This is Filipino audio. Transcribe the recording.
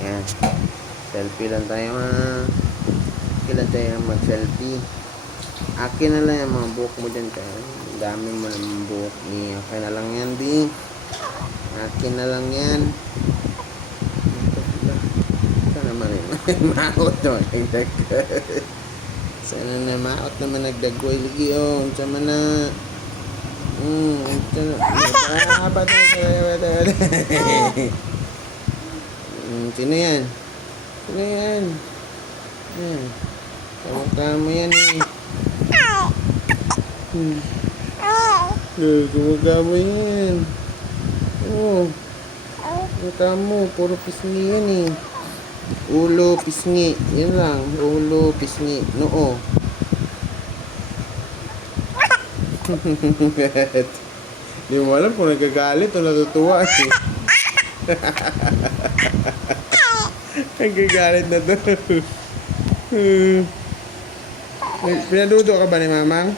Ayan. Selfie lang tayo ha. Okay lang tayo mag-selfie. Akin na lang yung mga buhok mo dyan tayo. Ang dami mo ng buhok ni. Akin na lang yan, di. Akin na lang yan. Sana naman maot naman nagdag. Sana na maot naman nagdagway lagi oh. Sama na. Sino yan? Sino yan? Yan. Tama yan eh. Gumagamo yan. Oh. Tama, puro pisngi yan eh. Ulo, pisngi. Yan lang. Ulo, pisngi. Noo. Hindi mo alam kung nagagalit o natutuwa eh. Nagagalit na to. Pinadudo ka ba ni mamang?